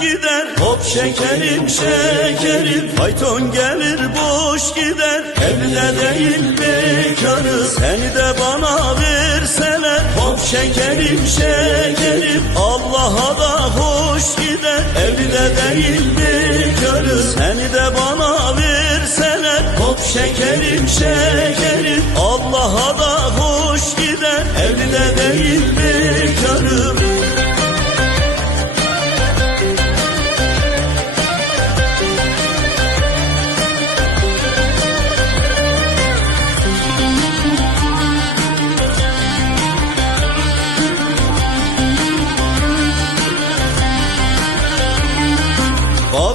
gider Hop şekerim şekerim. Fayton gelir boş gider. Evde değil bekarı Seni de bana verseler. Hop şekerim şekerim Allah'a da hoş gider. Evde değil bekarı Seni de bana verseler. Hop şekerim şekerim Allah'a da hoş gider. Evde değil bekarım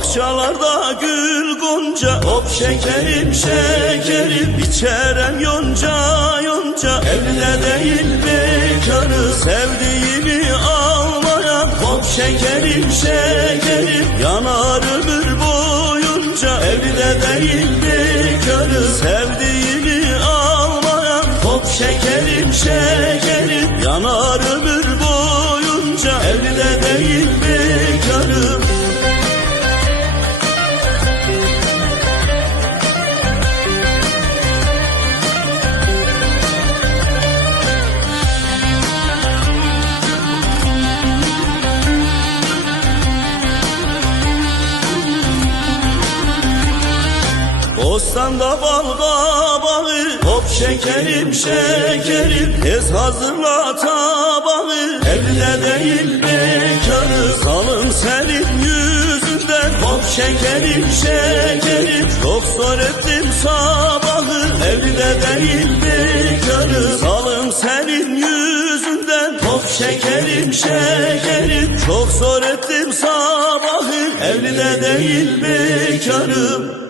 Bahçalarda gül gonca Hop şekerim şekerim. İçerem yonca yonca. Evde değil bekarı Sevdiğimi almaya. Hop şekerim şekerim. Yanar ömür boyunca. Evde değil bekarı Sevdiğimi almaya. Hop şekerim şekerim. Yanar Bostanda bal bağı Hop şekerim şekerim. Tez hazırla tabağı Evde değil bekarı. Salım senin yüzünden Hop şekerim şekerim. Çok zor ettim sabahı Evde değil bekarı. Salım senin yüzünden Hop şekerim şekerim. Çok zor ettim sabahı Evde değil bekarım